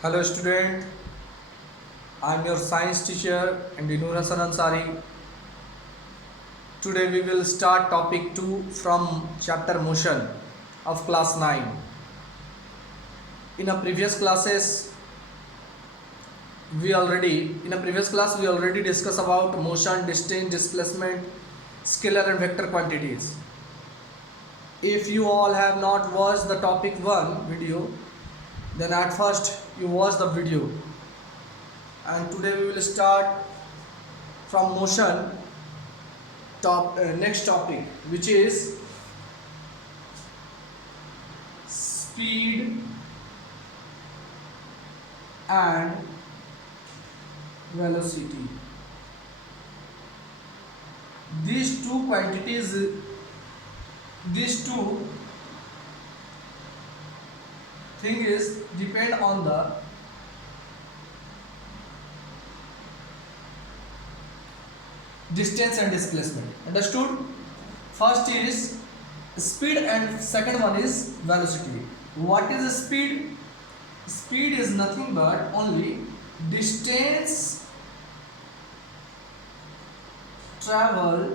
Hello student, I am your science teacher and Noor Hasan Ansari. Today we will start topic 2 from chapter motion of class 9. In a previous classes in a previous class we already discussed about motion, distance, displacement, scalar and vector quantities. If you all have not watched the topic 1 video, then at first you watch the video, and today we will start from motion next topic, which is speed and velocity. These two quantities, these two thing is depend on the distance and displacement. Understood? First is speed and second one is velocity. What is speed? Speed is nothing but only distance travel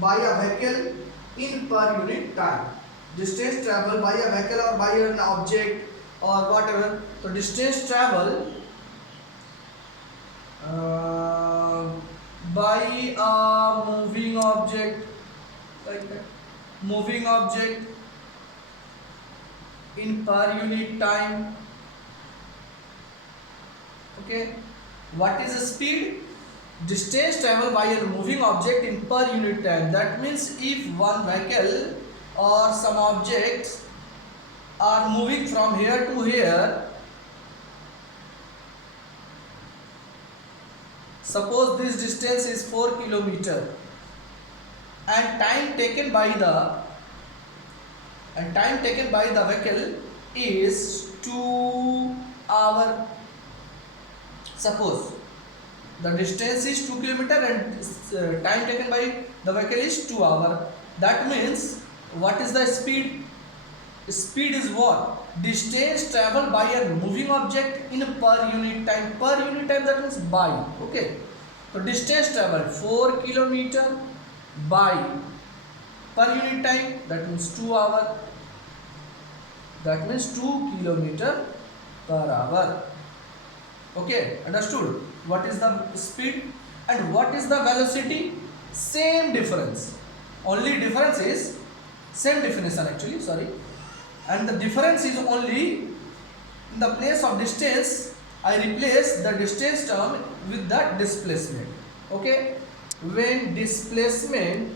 by a vehicle in per unit time. Distance travel by a vehicle or by an object or whatever. So distance travel by a moving object, like that, moving object in per unit time. Okay, what is the speed? Distance travel by a moving object in per unit time. That means if one vehicle or some objects are moving from here to here, suppose this distance is 4 kilometer and time taken by the vehicle is 2 hour. Suppose the distance is 2 kilometer and time taken by the vehicle is 2 hour. That means what is the speed? Speed is what? Distance traveled by a moving object in per unit time. Per unit time, that means by. Okay. So distance traveled 4 kilometer by per unit time, that means 2 hour. That means 2 kilometer per hour. Okay, understood? What is the speed and what is the velocity? Same difference. Only difference is same definition actually, sorry. And the difference is only in the place of distance I replace the distance term with the displacement. Okay, when displacement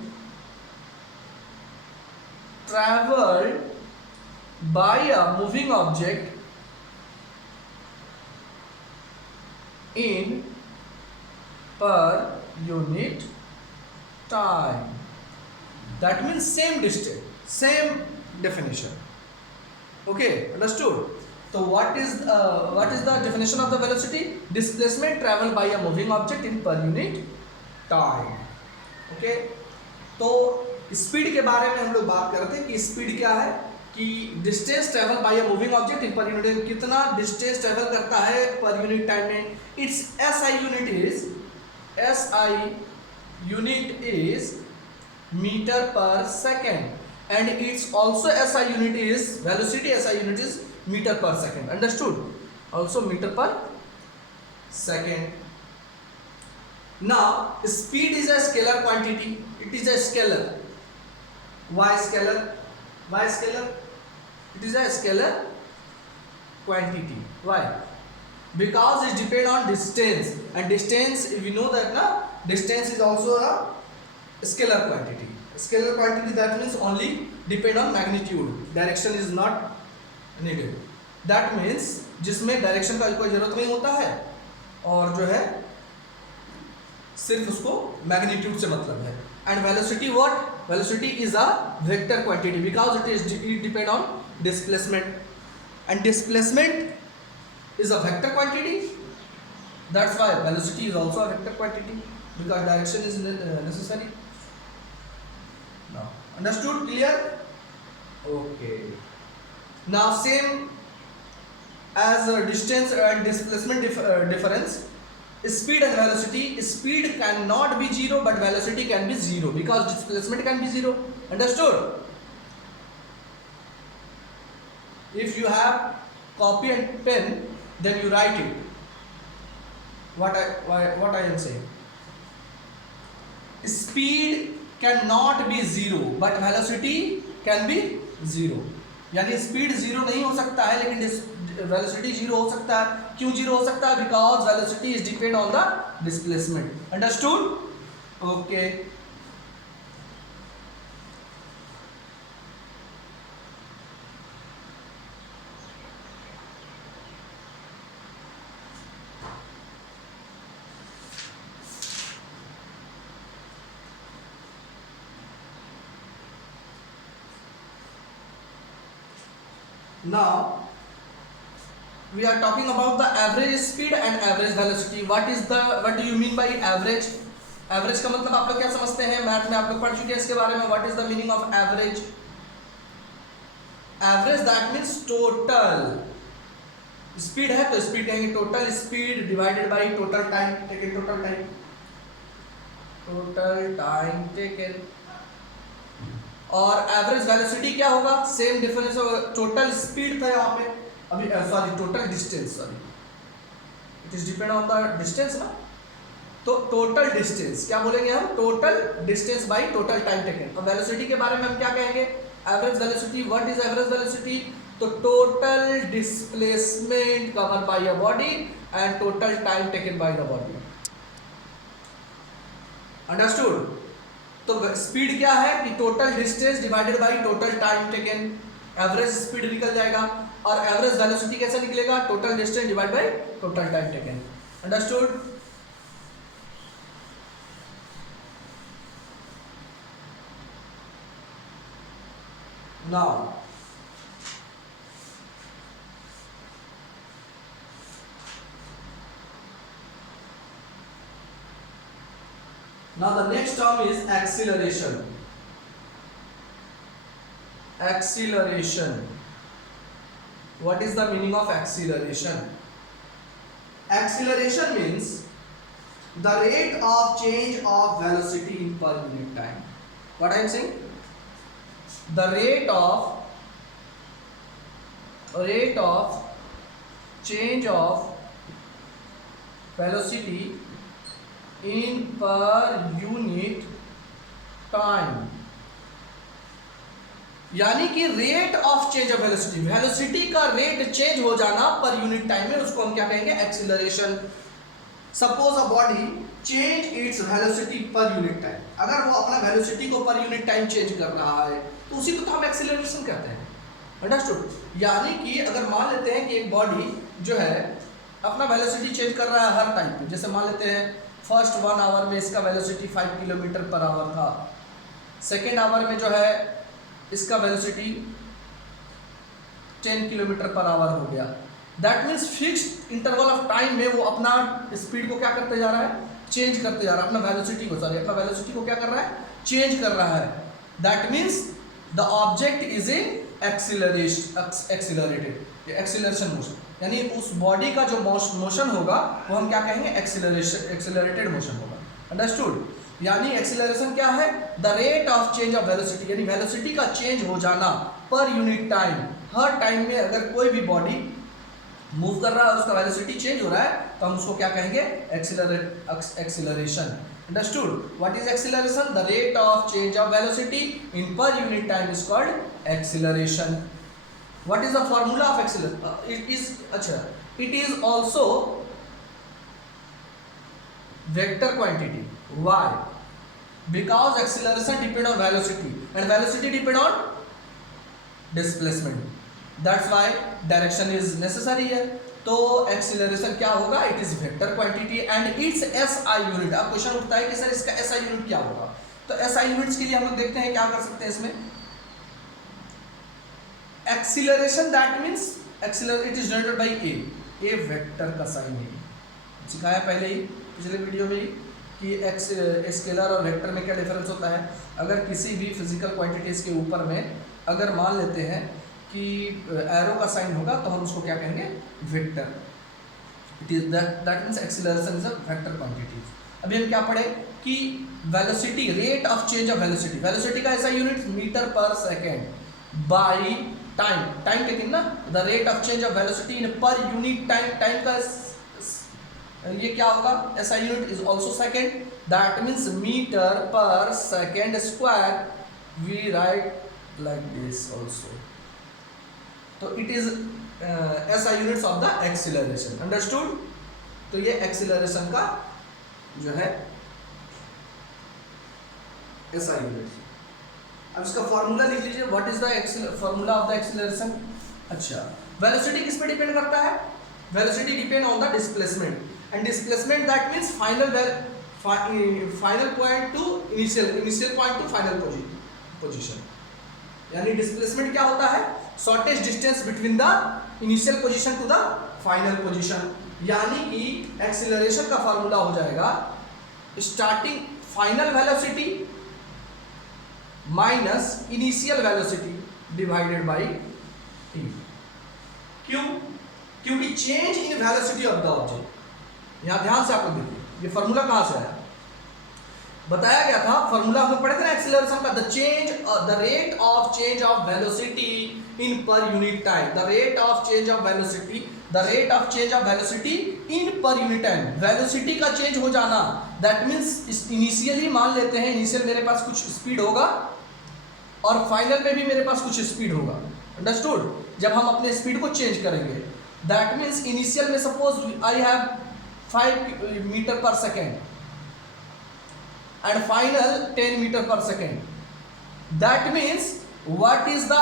traveled by a moving object in per unit time, that means same distance, same definition. Okay, understood? So what is the definition of the velocity? Displacement traveled by a moving object in per unit time. Okay, तो speed के बारे में हम लोग बात करते हैं कि स्पीड क्या है, कि distance travel by a moving object in per unit, कितना डिस्टेंस ट्रेवल करता है पर यूनिट टाइम में. Its SI unit is metre per second, and its also SI unit is velocity. SI unit is meter per second. Understood? Also meter per second. Now speed is a scalar quantity. It is a scalar. Why scalar? Why scalar? It is a scalar quantity. Why? Because it depends on distance, and distance, we know that na, distance is also a scalar quantity. Scalar quantity, that means only depend on magnitude. Direction is not needed. That means जिसमें direction का कोई जरूरत नहीं होता है और जो है सिर्फ उसको मैग्नीट्यूड से मतलब है. And velocity what? Velocity is a vector quantity because it depend on displacement, and displacement is a vector quantity. That's why velocity is also a vector quantity because direction is necessary. Now understood? Clear? Okay. Now same as distance and displacement difference, speed and velocity. Speed cannot be zero, but velocity can be zero because displacement can be zero. Understood? If you have copy and pen, then you write it. What I am saying. Speed cannot be zero, but velocity can be zero. यानी speed zero नहीं हो सकता है, लेकिन velocity zero हो सकता है. क्यों जीरो हो सकता है? Because velocity is depend on the displacement. Understood? Okay. Now we are talking about the average speed and average velocity. What do you mean by average? Average का मतलब आप लोग क्या समझते हैं? मैथ में आप लोग पढ़ चुके हैं इसके बारे में. What is the meaning of average? Average that means total speed है तो स्पीड कहेंगे total speed divided by total time taken. Total time taken. और एवरेज वेलोसिटी क्या होगा? Same difference. टोटल स्पीड था यहाँ पे, अभी sorry total distance, sorry it is depend on the distance ना. तो टोटल डिस्टेंस क्या बोलेंगे हम? Total distance by total time taken. और वेलोसिटी के बारे में हम क्या कहेंगे? Average velocity. What is average velocity? तो total displacement covered by a body and total time taken by the body. Understood? तो स्पीड क्या है कि total distance divided by total time taken. Average speed निकल जाएगा. और एवरेज वेलोसिटी कैसे निकलेगा? Total distance divide by total time taken. Understood? Now the next term is acceleration. Acceleration. What is the meaning of acceleration? Acceleration means the rate of change of velocity in per unit time. What I am saying? The rate of change of velocity in per unit time. यानी कि rate of change of velocity, velocity का rate change हो जाना पर unit time में, उसको हम क्या कहेंगे? Acceleration. Suppose a body change its velocity पर यूनिट टाइम. अगर वो अपना वेलोसिटी को पर यूनिट टाइम चेंज कर रहा है तो उसी को तो हम एक्सीलरेशन कहते हैं. अंडरस्टूड? यानी कि अगर मान लेते हैं कि एक बॉडी जो है अपना वेलोसिटी चेंज कर रहा है हर टाइम पे. जैसे मान लेते हैं फर्स्ट 1 आवर में इसका वेलोसिटी 5 किलोमीटर पर आवर था. सेकेंड आवर में जो है इसका वेलोसिटी 10 किलोमीटर पर आवर हो गया. That means fixed interval of time में वो अपना स्पीड को क्या करते जा रहा है? चेंज करते जा रहा है. अपना वेलोसिटी को क्या कर रहा है? चेंज कर रहा है. That means the object is accelerated. Acceleration motion, यानी उस बॉडी का जो मोशन होगा वो हम क्या कहेंगे? एक्सीलरेटेड मोशन होगा. अंडरस्टूड? यानी एक्सीलरेशन क्या है? The rate of change of velocity, यानी वेलोसिटी का चेंज हो जाना पर यूनिट टाइम. हर टाइम में अगर कोई भी बॉडी मूव कर रहा है और उसका वेलोसिटी चेंज हो रहा है तो हम उसको क्या कहेंगे? Acceleration. Understood? What is acceleration? The rate of change of velocity in per unit time is called acceleration. What is the formula of acceleration? It is also vector quantity. Why? Because acceleration depend on velocity and velocity depend on displacement. That's why direction is necessary here. तो acceleration क्या होगा? It is vector quantity and its SI unit. अब question उठता है कि sir इसका SI unit क्या होगा? तो SI यूनिट्स के लिए हम लोग देखते हैं क्या कर सकते हैं इसमें. Acceleration that means it is denoted by a vector का साइन है. सिखाया पहले ही पिछले वीडियो में ही कि स्केलर और वेक्टर में क्या डिफरेंस होता है. अगर किसी भी फिजिकल क्वांटिटीज के ऊपर में अगर मान लेते हैं कि एरो का साइन होगा तो हम उसको क्या कहेंगे, vector. It is that means acceleration is a vector quantity. अभी हम क्या पढ़े कि velocity, rate of change of velocity, velocity का ऐसा unit metre per second by time, time taking ना, the rate of change of velocity in per unit time, time का ये क्या होगा, ऐसा unit is also second, that means metre per second square, we write like this also. तो it is ऐसा units of the acceleration, understood. तो ये acceleration का जो है ऐसा यूनिट। अब इसका फॉर्मूला लिख लीजिए, what is the formula of the acceleration. अच्छा, वेलोसिटी किस पे डिपेंड करता है, velocity depend on the displacement, and displacement that means final point to initial point to final position. यानी डिस्प्लेसमेंट क्या होता है, shortest distance between the initial position to the final position. यानी कि एक्सीलरेशन का फॉर्मूला हो जाएगा starting final velocity minus initial velocity divided by T. क्यों, क्योंकि change in velocity of the object, यहां ध्यान से आप लोग देखिए ये फॉर्मूला कहां से आया, बताया गया था फॉर्मूला हम लोग पढ़े थे ना एक्सीलरेशन का, the rate of change of velocity in per unit time, the rate of change of velocity, the rate of change of velocity in per unit time, velocity का चेंज हो जाना, दैट मीन्स इनिशियली मान लेते हैं, initial मेरे पास कुछ speed होगा और फाइनल में भी मेरे पास कुछ स्पीड होगा, अंडरस्टूड। जब हम अपने स्पीड को चेंज करेंगे, दैट मीन्स इनिशियल में suppose I have 5 metre per second and final 10 meter per second, that means what is the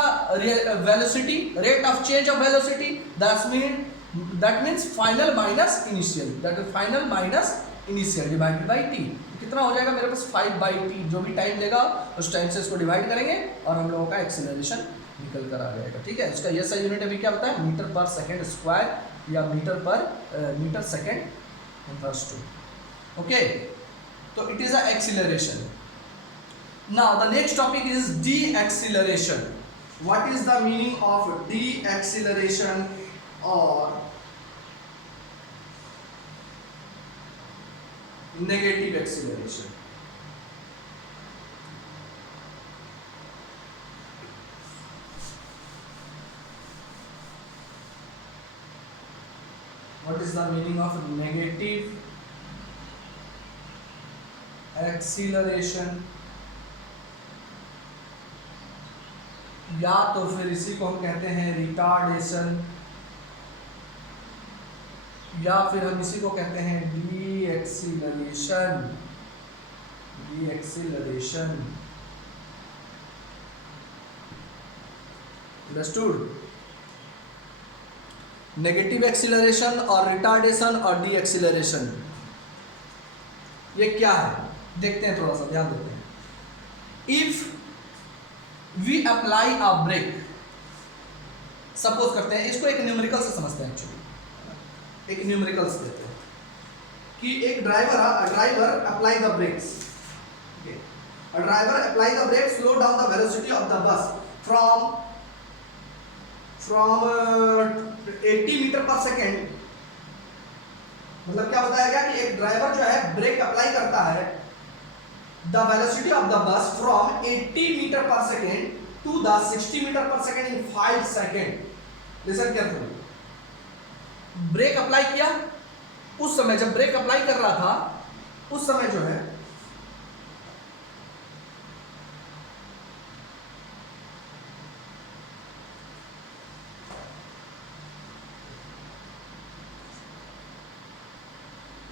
velocity, rate of change of velocity, that means final minus initial, that is final minus initial divided by t। कितना हो जाएगा मेरे पास 5/t, जो भी time लेगा उस time से इसको डिवाइड करेंगे और हम लोगों का एक्सीलरेशन निकल कर आ जाएगा, ठीक है। इसका ये सा यूनिट अभी क्या होता है, मीटर पर सेकेंड स्क्वायर या metre second inverse two, okay. तो it is a acceleration. Now the next topic is deceleration. What is the meaning of deceleration और negative acceleration. What is the meaning of negative acceleration, या तो फिर इसी को हम कहते हैं रिटार्डेशन, या फिर हम इसी को कहते हैं डीएक्सीलरेशन, डीएक्सीलरेशन, अंडरस्टूड। नेगेटिव एक्सीलरेशन और रिटार्डेशन और डीएक्सीलरेशन ये क्या है, देखते हैं, थोड़ा सा ध्यान देते हैं। If we apply a brake, suppose करते हैं, इसको एक न्यूमेरिकल से समझते हैं, एक्चुअली एक न्यूमेरिकल से देते हैं कि एक driver apply the brakes, a driver apply the brake, slow down the velocity of the bus from 80 metre per second. मतलब क्या बताया गया कि एक ड्राइवर जो है ब्रेक अप्लाई करता है, the velocity of the bus from 80 metre per second to the 60 metre per second in 5 second. Listen carefully, brake apply किया, उस समय जब ब्रेक अप्लाई कर रहा था उस समय जो है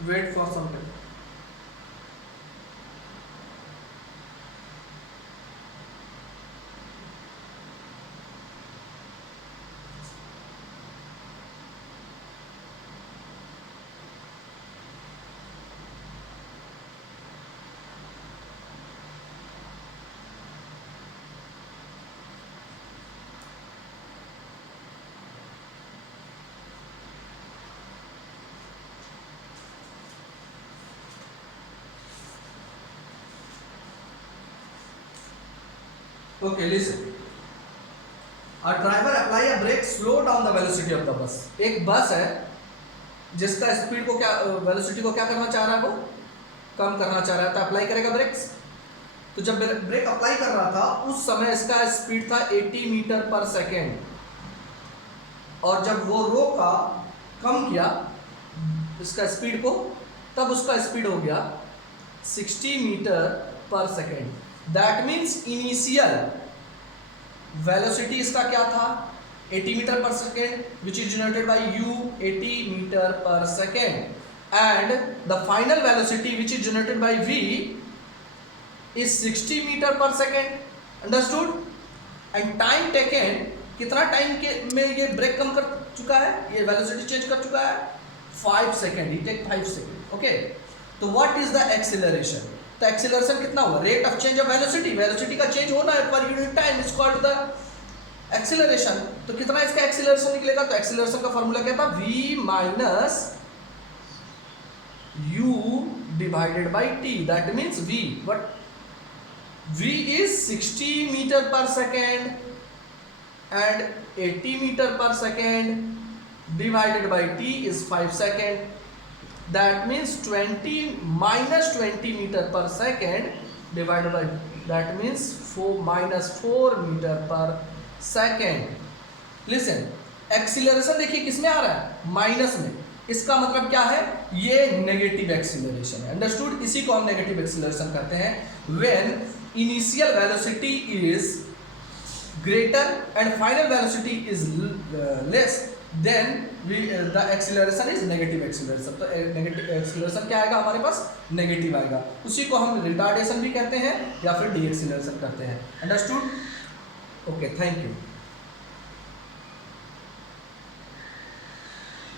wait for some time। Okay, listen. A driver apply a brake, slow down the velocity of the bus. एक बस है जिसका स्पीड को क्या, वेलोसिटी को क्या करना चाह रहा है, वो कम करना चाह रहा है, तो अप्लाई करेगा ब्रेक्स। तो जब ब्रेक अप्लाई कर रहा था उस समय इसका स्पीड था 80 मीटर पर सेकेंड, और जब वो रोका, कम किया इसका स्पीड को, तब उसका स्पीड हो गया 60 metre per second. That means initial velocity इसका क्या था, 80 metre per second, which is denoted by u 80 metre per second, and the final velocity which is denoted by v is 60 metre per second. Understood? And time taken, कितना time के में ये break कम कर चुका है, ये वेलोसिटी चेंज कर चुका है, 5 सेकेंड, ही टेक 5 सेकेंड। ओके, तो व्हाट इज द एक्सीलरेशन? तो एक्सीलरेशन कितना हुआ, rate of change of velocity, velocity का चेंज होना है per unit time is called the acceleration. तो कितना इसका एक्सीलरेशन निकलेगा, तो एक्सीलरेशन का फॉर्मूला क्या था, v minus u divided by t, that means v, but v is 60 metre per second and 80 metre per second divided by t is 5 second, that means 20 minus 20 metre per second divided by, that means 4 metre per second. Listen, acceleration देखिए किस में आ रहा है, minus में, इसका मतलब क्या है, ये नेगेटिव एक्सीलरेशन है। अंडरस्टूड? इसी को हम नेगेटिव एक्सीलरेशन कहते हैं। When initial velocity is greater and final velocity is less, then the acceleration is negative acceleration. तो नेगेटिव एक्सीलरेशन क्या आएगा हमारे पास, नेगेटिव आएगा। उसी को हम रिटार्डेशन भी कहते हैं या फिर डी एक्सीलरेशन कहते हैं। अंडरस्टूड? Okay, thank you.